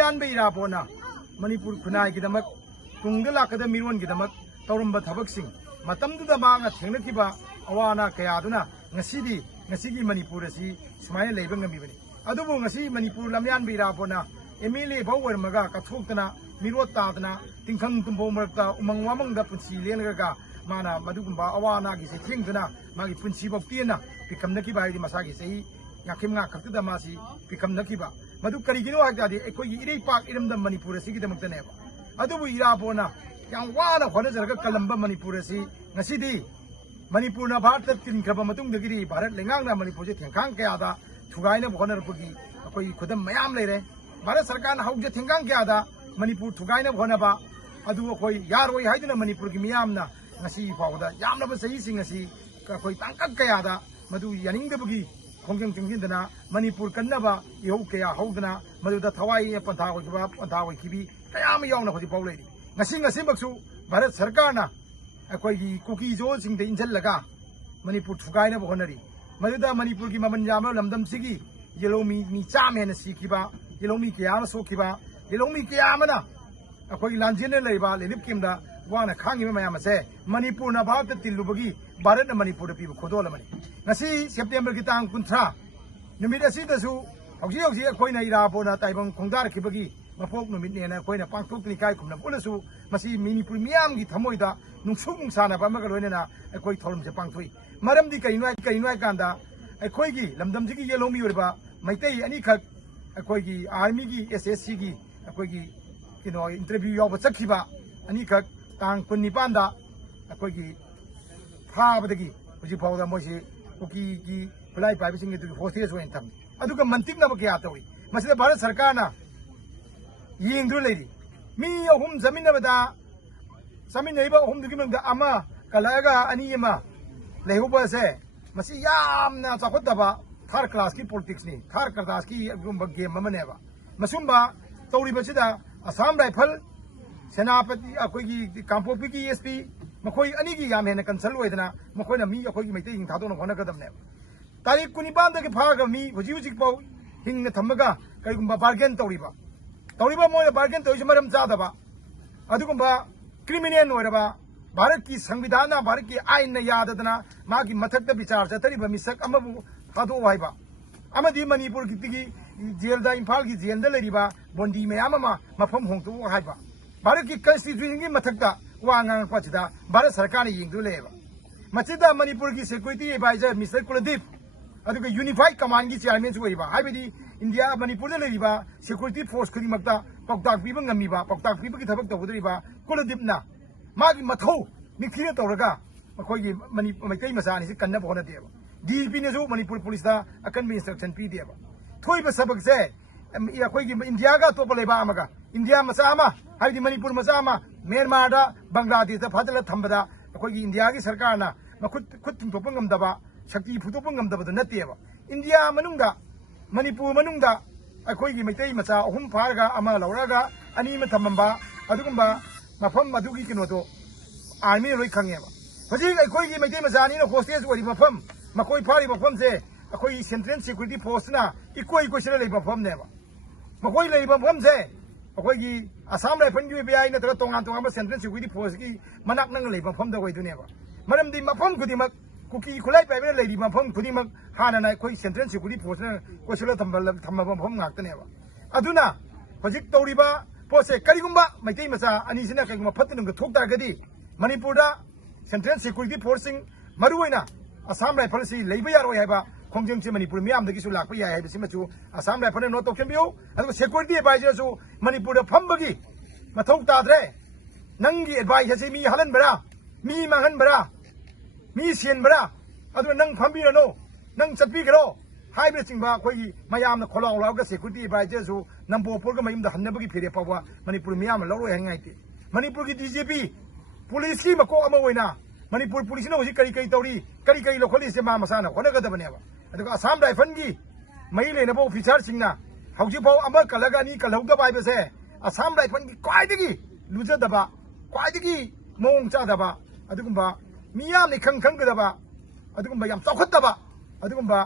ꯂꯝꯌꯥꯟꯕ ꯏꯔꯥꯕꯣꯠꯅ ꯃꯅꯤꯄꯨꯔ ꯈꯨꯟꯅꯥꯏꯒꯤꯗꯃꯛ ꯇꯨꯡꯗ ꯂꯥꯛꯀꯗꯕ ꯃꯤꯔꯣꯟꯒꯤꯗꯃꯛ ꯇꯧꯔꯝꯕ ꯊꯕꯛꯁꯤꯡ ꯃꯇꯝꯗꯨꯗ ꯃꯍꯥꯛꯅ ꯊꯦꯡꯅꯈꯤꯕ ꯑꯋꯥ ꯑꯅꯥ ꯀꯌꯥꯗꯨꯅ ꯉꯁꯤꯒꯤ ꯃꯅꯤꯄꯨꯔ ꯑꯁꯤ ꯁꯨꯃꯥꯏꯅ ꯂꯩꯕ ꯉꯝꯃꯤꯕꯅꯤ ꯑꯗꯨꯕꯨ ꯉꯁꯤ ꯃꯅꯤꯄꯨꯔ ꯂꯝꯌꯥꯟꯕ ꯏꯔꯥꯕꯣꯠꯅ MLA ꯐꯥꯎ ꯑꯣꯏꯔꯝꯃꯒ ꯀꯠꯊꯣꯛꯇꯅ ꯃꯤꯔꯣꯠ ꯇꯥꯗꯅ ꯇꯤꯡꯈꯪ ꯇꯨꯝꯐꯧ ꯃꯔꯛꯇ ꯎꯃꯪ ꯋꯥꯃꯪꯗ ꯄꯨꯟꯁꯤ ꯂꯦꯟꯂꯒ ꯃꯥꯅ ꯃꯗꯨꯒꯨꯝꯕ ꯑꯋꯥ ꯑꯅꯥꯒꯤ ꯆꯩꯊꯦꯡꯗꯨꯅ ꯃꯥꯒꯤ ꯄꯨꯟꯁꯤꯐꯥꯎ ꯇꯦꯟꯅ ꯄꯤꯈꯝꯅꯈꯤꯕ ꯍꯥꯏꯕꯗꯤ ꯃꯁꯥꯒꯤ ꯆꯍꯤ 55 ꯈꯛꯇꯗ ꯃꯥꯁꯤ ꯄꯤꯈꯝꯅꯈꯤꯕ ꯃꯗꯨ ꯀꯔꯤꯒꯤꯅꯣ ꯍꯥꯏꯕꯗꯤ ꯑꯩꯈꯣꯏꯒꯤ ꯏꯔꯩꯄꯥꯛ ꯏꯔꯝꯗꯝ ꯃꯅꯤꯄꯨꯔ ꯑꯁꯤꯒꯤꯗꯃꯛꯇꯅꯦꯕ ꯑꯗꯨꯕꯨ ꯏꯔꯥꯕꯣꯠꯅ ꯌꯥꯝ ꯋꯥꯅ ꯍꯣꯠꯅꯖꯔꯒ ꯀꯜꯂꯝꯕ ꯃꯅꯤꯄꯨꯔ ꯑꯁꯤ ꯉꯁꯤꯗꯤ ꯃꯅꯤꯄꯨꯔꯅ ꯚꯥꯔꯠꯇ ꯇꯤꯟꯈ꯭ꯔꯕ ꯃꯇꯨꯡꯗꯒꯤꯗꯤ ꯚꯥꯔꯠ ꯂꯩꯉꯥꯛꯅ ꯃꯅꯤꯄꯨꯔꯁꯦ ꯊꯦꯡꯈꯥꯡ ꯀꯌꯥꯗ ꯊꯨꯒꯥꯏꯅꯕ ꯍꯣꯠꯅꯔꯛꯄꯒꯤ ꯑꯩꯈꯣꯏꯒꯤ ꯈꯨꯗꯝ ꯃꯌꯥꯝ ꯂꯩꯔꯦ ꯚꯥꯔꯠ ꯁꯔꯀꯥꯔꯅ ꯍꯧꯖ ꯊꯦꯡꯈꯥꯡ ꯀꯌꯥꯗ ꯃꯅꯤꯄꯨꯔ ꯊꯨꯒꯥꯏꯅꯕ ꯍꯣꯠꯅꯕ ꯑꯗꯨ ꯑꯩꯈꯣꯏ ꯌꯥꯔꯣꯏ ꯍꯥꯏꯗꯨꯅ ꯃꯅꯤꯄꯨꯔꯒꯤ ꯃꯤꯌꯥꯝꯅ ꯉꯁꯤ ꯐꯥꯎꯕꯗ ꯌꯥꯝꯂꯕ ꯆꯍꯤꯁꯤꯡ ꯑꯁꯤ ꯑꯩꯈꯣꯏ ꯇꯥꯡꯀꯛ ꯀꯌꯥꯗ ꯃꯗꯨ ꯌꯥꯅꯤꯡꯗꯕꯒꯤ ꯈꯣꯡꯖꯪ ꯆꯪꯁꯤꯟꯗꯅ ꯃꯅꯤꯄꯨꯔ ꯀꯟꯅꯕ ꯏꯍꯧ ꯀꯌꯥ ꯍꯧꯗꯅ ꯃꯗꯨꯗ ꯊꯋꯥꯏ ꯄꯟꯊꯥ ꯑꯣꯏꯈꯤꯕꯤ ꯀꯌꯥ ꯑꯃ ꯌꯥꯎꯅ ꯍꯧꯖꯤꯛꯐꯥꯎ ꯂꯩꯔꯤ ꯉꯁꯤꯃꯛꯁꯨ ꯚꯥꯔꯠ ꯁꯔꯀꯥꯔꯅ ꯑꯩꯈꯣꯏꯒꯤ ꯀꯨꯀꯤ ꯖꯣꯜꯁꯤꯡꯗ ꯏꯟꯁꯤꯜꯂꯒ ꯃꯅꯤꯄꯨꯔ ꯊꯨꯒꯥꯏꯅꯕ ꯍꯣꯠꯅꯔꯤ ꯃꯗꯨꯗ ꯃꯅꯤꯄꯨꯔꯒꯤ ꯃꯃꯜ ꯌꯥꯝꯕ ꯂꯝꯗꯝꯁꯤꯒꯤ ꯌꯦꯜꯂꯧꯃꯤ ꯃꯤ ꯆꯥꯝꯃ ꯍꯦꯟꯅ ꯁꯤꯈꯤꯕ ꯌꯦꯜꯂꯧꯃꯤ ꯀꯌꯥ ꯑꯃ ꯁꯣꯛꯈꯤꯕ ꯌꯦꯜꯂꯧꯃꯤ ꯀꯌꯥ ꯑꯃꯅ ꯑꯩꯈꯣꯏꯒꯤ ꯂꯥꯟꯖꯦꯟꯗ ꯂꯩꯔꯤꯕ ꯂꯩꯔꯤꯞ ꯀꯦꯝꯗ ꯋꯥꯅ ꯈꯥꯡꯉꯤꯕ ꯃꯌꯥꯝ ꯑꯁꯦ ꯃꯅꯤꯄꯨꯔꯅ ꯚꯥꯔꯠꯇ ꯇꯤꯜꯂꯨꯕꯒꯤ ꯚꯥꯔꯠꯅ ꯃꯅꯤꯄꯨꯔꯗ ꯄꯤꯕ ꯈꯨꯗꯣꯜ ꯑꯃꯅꯤ ꯉꯁꯤ ꯁꯦꯞꯇꯦꯝꯕꯔꯒꯤ ꯇꯥꯡ 30 ꯅꯨꯃꯤꯠ ꯑꯁꯤꯗꯁꯨ ꯍꯧꯖꯤꯛ ꯑꯩꯈꯣꯏꯅ ꯏꯔꯥꯕꯣꯠꯅ ꯇꯥꯏꯕꯪ ꯈꯣꯡꯗꯥꯔꯛꯈꯤꯕꯒꯤ ꯃꯄꯣꯛ ꯅꯨꯃꯤꯠꯅꯦꯅ ꯑꯩꯈꯣꯏꯅ ꯄꯥꯡꯊꯣꯛꯇꯨꯅ ꯏꯀꯥꯏ ꯈꯨꯝꯅꯕ ꯎꯠꯂꯁꯨ ꯃꯁꯤ ꯃꯅꯤꯄꯨꯔ ꯃꯤꯌꯥꯝꯒꯤ ꯊꯃꯣꯏꯗ ꯅꯨꯡꯁꯨꯛ ꯅꯨꯡꯁꯥꯅꯕ ꯑꯃꯒ ꯂꯣꯏꯅꯅ ꯑꯩꯈꯣꯏ ꯊꯧꯔꯝꯁꯦ ꯄꯥꯡꯊꯣꯛꯏ ꯃꯔꯝꯗꯤ ꯀꯔꯤꯅꯣ ꯍꯥꯏꯀꯥꯟꯗ ꯑꯩꯈꯣꯏꯒꯤ ꯂꯝꯗꯝꯁꯤꯒꯤ ꯌꯦꯜꯂꯧꯃꯤ ꯑꯣꯏꯔꯤꯕ ꯃꯩꯇꯩ ꯑꯅꯤꯈꯛ ꯑꯩꯈꯣꯏꯒꯤ ꯑꯥꯔꯃꯤꯒꯤ SSCꯒꯤ ꯑꯩꯈꯣꯏꯒꯤ ꯏꯟꯇꯔꯚ꯭ꯌꯨ ꯌꯥꯎꯕ ꯆꯠꯈꯤꯕ ꯑꯅꯤꯈꯛ ꯇꯥꯡ 19ꯗ ꯑꯩꯈꯣꯏꯒꯤ ꯐꯥꯕꯗꯒꯤ ꯍꯧꯖꯤꯛ ꯐꯥꯎꯕꯗ ꯃꯣꯏꯁꯤ ꯀꯨꯀꯤꯒꯤ ꯈꯨꯠꯂꯥꯏ ꯄꯥꯏꯕꯁꯤꯡ ꯑꯗꯨ ꯍꯣꯁꯇꯦꯖ ꯑꯣꯏꯅ ꯊꯝꯃꯤ ꯑꯗꯨꯒ ꯃꯟꯇꯤꯛꯅꯕ ꯀꯌꯥ ꯇꯧꯏ ꯃꯁꯤꯗ ꯚꯥꯔꯠ ꯁꯔꯀꯥꯔꯅ ꯌꯦꯡꯗꯨꯅ ꯂꯩꯔꯤ ꯃꯤ ꯑꯍꯨꯝ ꯆꯠꯃꯤꯟꯅꯔꯤꯕ ꯑꯍꯨꯝꯗꯨꯒꯤ ꯃꯅꯨꯡꯗ ꯑꯃ ꯀꯜꯂꯛꯑꯒ ꯑꯅꯤ ꯑꯃ ꯂꯩꯍꯧꯕ ꯑꯁꯦ ꯃꯁꯤ ꯌꯥꯝꯅ ꯆꯥꯎꯈꯠꯇꯕ ꯊꯥꯔ ꯀ꯭ꯂꯥꯁꯀꯤ ꯄꯣꯂꯤꯇꯤꯛꯁꯅꯤ ꯊꯥꯔ ꯀ꯭ꯂꯥꯁꯀꯤ ꯑꯗꯨꯒꯨꯝꯕ ꯒꯦꯝ ꯑꯃꯅꯦꯕ ꯃꯁꯨꯝꯕ ꯇꯧꯔꯤꯕꯁꯤꯗ ꯑꯁꯥꯝ ꯔꯥꯏꯐꯜ ꯁꯦꯅꯥꯄꯇꯤ ꯑꯩꯈꯣꯏꯒꯤ ꯀꯥꯡꯄꯣꯛꯄꯤꯒꯤ SP ꯃꯈꯣꯏ ꯑꯅꯤꯒꯤ ꯌꯥꯝ ꯍꯦꯟꯅ ꯀꯟꯁꯜ ꯑꯣꯏꯗꯅ ꯃꯈꯣꯏꯅ ꯃꯤ ꯑꯩꯈꯣꯏꯒꯤ ꯃꯩꯇꯩꯁꯤꯡ ꯊꯥꯗꯣꯛꯅꯕ ꯍꯣꯠꯅꯒꯗꯕꯅꯦꯕ ꯇꯥꯔꯤꯛ 19ꯗꯒꯤ ꯐꯥꯔꯒ ꯃꯤ ꯍꯧꯖꯤꯛꯐꯥꯎ ꯍꯤꯡꯅ ꯊꯝꯃꯒ ꯀꯔꯤꯒꯨꯝꯕ ꯕꯥꯔꯒꯦꯟ ꯇꯧꯔꯤꯕ ꯃꯣꯏꯅ ꯕꯥꯔꯒꯦꯟ ꯇꯧꯔꯤꯁꯤ ꯃꯔꯝ ꯆꯥꯗꯕ ꯑꯗꯨꯒꯨꯝꯕ ꯀ꯭रिꯃꯤꯅꯦꯜ ꯑꯣꯏꯔꯕ ꯚꯥꯔꯠꯀꯤ ꯁꯪꯕꯤꯙꯥꯟꯅ ꯚꯥꯔꯠꯀꯤ ꯑꯥꯏꯟꯅ ꯌꯥꯗꯗꯅ ꯃꯥꯒꯤ ꯃꯊꯛꯇ ꯕꯤꯆꯥꯔ ꯆꯠꯊꯔꯤꯕ ꯃꯤꯁꯛ ꯑꯃꯕꯨ ꯊꯥꯗꯣꯛꯎ ꯍꯥꯏꯕ ꯑꯃꯗꯤ ꯃꯅꯤꯄꯨꯔꯒꯤ ꯖꯦꯜꯗ ꯏꯝꯐꯥꯜꯒꯤ ꯖꯦꯜꯗ ꯂꯩꯔꯤꯕ ꯕꯣꯟꯗꯤ ꯃꯌꯥꯝ ꯑꯃ ꯃꯐꯝ ꯍꯣꯡꯗꯣꯛꯎ ꯍꯥꯏꯕ ꯚꯥꯔꯠꯀꯤ ꯀꯟꯁꯇꯤꯇ꯭ꯌꯨꯁꯟꯒꯤ ꯃꯊꯛꯇ ꯋꯥ ꯉꯥꯡꯉꯛꯄꯁꯤꯗ ꯚꯥꯔꯠ ꯁꯔꯀꯥꯔꯅ ꯌꯦꯡꯗꯨꯅ ꯂꯩꯌꯦꯕ ꯃꯁꯤꯗ ꯃꯅꯤꯄꯨꯔꯒꯤ ꯁꯦꯀ꯭ꯌꯨꯔꯤꯇꯤ ꯑꯦꯗꯚꯥꯏꯖꯔ ꯃꯤꯁꯇꯔ ꯀꯨꯂꯗꯤꯞ ꯑꯗꯨꯒ ꯌꯨꯅꯤꯐꯥꯏꯠ ꯀꯃꯥꯟꯒꯤ ꯆꯤꯌꯔꯃꯦꯟꯁꯨ ꯑꯣꯏꯔꯤꯕ ꯍꯥꯏꯕꯗꯤ ꯏꯟꯗꯤꯌꯥ ꯃꯅꯤꯄꯨꯔꯗ ꯂꯩꯔꯤꯕ ꯁꯦꯀ꯭ꯌꯨꯔꯤꯇꯤ ꯐꯣꯔꯁ ꯈꯨꯗꯤꯡꯃꯛꯇ ꯄꯥꯎꯇꯥꯛ ꯄꯤꯕ ꯉꯝꯃꯤꯕ ꯄꯥꯎꯇꯥꯛ ꯄꯤꯕꯒꯤ ꯊꯕꯛ ꯇꯧꯒꯗꯧꯔꯤꯕ ꯀꯨꯂꯗꯤꯞꯅ ꯃꯥꯒꯤ ꯃꯊꯧ ꯅꯤꯡꯊꯤꯅ ꯇꯧꯔꯒ ꯑꯩꯈꯣꯏꯒꯤ ꯃꯩꯇꯩ ꯃꯆꯥ ꯑꯅꯤꯁꯤ ꯀꯟꯅꯕ ꯍꯣꯠꯅꯗꯦꯕ DGPꯅꯁꯨ ꯃꯅꯤꯄꯨꯔ ꯄꯨꯂꯤꯁꯇ ꯑꯀꯟꯕ ꯏꯟꯁꯇ꯭ꯔꯛꯁꯟ ꯄꯤꯗꯦꯕ ꯊꯣꯏꯕ ꯁꯕꯛꯁꯦ ꯑꯩꯈꯣꯏꯒꯤ ꯏꯟꯗꯤꯌꯥꯒ ꯑꯇꯣꯞꯄ ꯂꯩꯕꯥꯛ ꯑꯃꯒ ꯏꯟꯗꯤꯌꯥ ꯃꯆꯥ ꯑꯃ ꯍꯥꯏꯕꯗꯤ ꯃꯅꯤꯄꯨꯔ ꯃꯆꯥ ꯑꯃ ꯃ꯭ꯌꯥꯟꯃꯥꯔꯗ ꯕꯪꯒ꯭ꯂꯥꯗꯦꯁꯇ ꯐꯥꯖꯤꯜꯂ ꯊꯝꯕꯗ ꯑꯩꯈꯣꯏꯒꯤ ꯏꯟꯗꯤꯌꯥꯒꯤ ꯁꯔꯀꯥꯔꯅ ꯈꯨꯠ ꯊꯤꯡꯊꯣꯛꯄ ꯉꯝꯗꯕ ꯁꯛꯇꯤ ꯐꯨꯗꯣꯛꯄ ꯉꯝꯗꯕꯗꯨ ꯅꯠꯇꯦꯕ ꯏꯟꯗꯤꯌꯥ ꯃꯅꯨꯡꯗ ꯃꯅꯤꯄꯨꯔ ꯃꯅꯨꯡꯗ ꯑꯩꯈꯣꯏꯒꯤ ꯃꯩꯇꯩ ꯃꯆꯥ 3 ꯐꯥꯔꯒ ꯑꯃ ꯂꯧꯔꯒ 2 ꯑꯃ ꯊꯝꯃꯝꯕ ꯑꯗꯨꯒꯨꯝꯕ ꯃꯐꯝ ꯑꯗꯨꯒꯤ ꯀꯩꯅꯣꯗꯣ आर्मी लोई खंगेबा हजिक अखोई मैते मजानी होस्टेज मफम मकोई फारी मफम से अखोई सेंट्रल सिक्योरिटी फोर्स ना इको इकोसना लेब मफमनेबा मकोई लेब मफम से अखोई असम राइफल की बेआई नत्र तोंगान तोंगान सेंट्रल सिक्योरिटी फोर्स की मनाक नंग लेब मफम दगोइदुनेबा मरमदी मफम खुदिमक कुकी खुलाई पाइबे लेरी मफम खुदिमक हाना अखोई सेंट्रल सिक्योरिटी फोर्स ना कोसला थम्बा मफम ngaktaनेबा अदुना हजिक तौरिबा पोसे करिगुम्बा मैते मचा अनिसिना कइगुम्बा फत्तनुंग थोक्तारगदी मणिपुर सेंट्रल सिक्योरिटी फोर्स मरुना असम राइफल से लेबा यारोय हाइबा खोंजंग से मणिपुर मियामदगिसु लाकपा याय हाइबसिमचु असम राइफल नोट तोखेंबियो अदु सिक्योरिटी एडवाइजर सु मणिपुर फंबगी मथौ ताद्रे नंगी एडवाइस से मी हलनबरा मी मांगनबरा मी सेनबरा अदु नंग फंबिरनो नंग चटपिगरो हाइबसिंबा कोई मयामना खोलाव लावगा सिक्योरिटी एडवाइजर सु नंबोपुरगा मयमदा हन्नबगी फिरे पावा मणिपुर मियाम लौरोय हाइंगाइते मणिपुर की DGP पुलिस की मको मणिपुर पुलिस ने हजी कई तौरी कई लौखली से मा मसाना होनगदबनेबा अदुगा असम राइफल की मई लेनबो ऑफिसर सिंगना हौजिफाव अमा कलगा अनि कलहौदबा हाइबसे असम राइफल की क्वाइदगी लुजदबा क्वाइदगी मोंग चादबा अदुगुंबा मियाम खंगदबा अदुगुंबा याम चौखतबा अदुगुंबा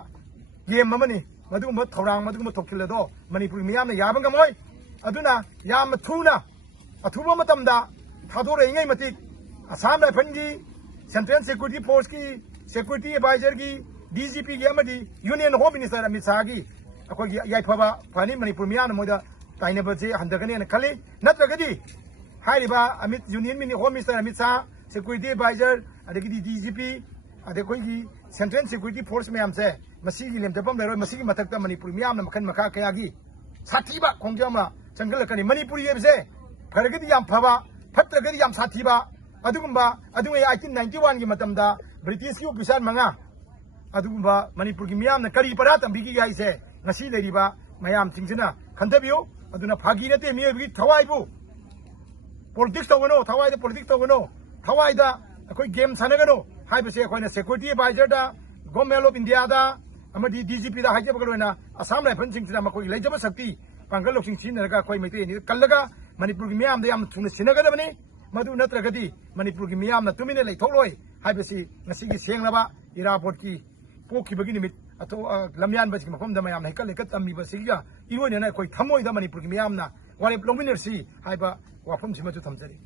गेम अमनी मदुगुंबा थौरांग मदुगुंबा थोखिलदो मणिपुर मियाम ने याबंगमोय अदुना याम थुना अथुबा मतमदा थादोरइङै मतिक Assam rifle central security force की सिक्योरिटी एडवाइजर की डीजीपी की union home minister Amit Shah की अखोगी याइफबा फनी मणिपुर मियान मोदा ताइनबजे हंदगने खली नत्रगदी हाइरिबा Amit union home minister Amit Shah security adviser अदगी डीजीपी अदगी सेंट्रल सिक्योरिटी फोर्स मैम से मसीगी लेमदबम लेरो मसीगी मथक्ता मणिपुर मियाम मखन मखा कयागी साथीबा खोंजमा चंगलकनी मणिपुरी से फरगदी याम फबा फत्रगदी याम साथीबा अदुगुम्बा अदुगे 1891 की मतमदा ब्रिटिश की ऑफिसर मंगा अदुगुम्बा मणिपुर की मियाम करी परा तंबिगी याइसे ngasi leiriba mayam tingजना खंथबियो अदुना फागी नते मियबी थवाइबु पॉलिटिक्स तवनो थवाइदा पॉलिटिक्स तवनो थवाइदा अखोई गेम सानगनो हाइबसे अखोइना सिक्योरिटी एडवाइजर दा गवर्नमेंट ऑफ इंडिया दा अमदी डीजीपी दा हाइजबगलोइना असम राइफल सिंगसिना मखोई लेजब शक्ति पांगल लोकसिंग सिनरगा अखोई मैते नि कल्लगा मणिपुर की मियाम दा याम थुना सिनगदबनी मधु नत्रगदी मणिपुर की मियाम ना तुमिने लेथोलोय हाइबसी ngasi gi senglaba iraport की पोखिबगी निमित अतो लमयान बस मफम द मयाम हेकल हेकत तमी बसिगा इरोइना कोई थमोइदा मणिपुर की मियामना वारे लोमिनरसी हाइबा वाफम सिमजु थमजरी।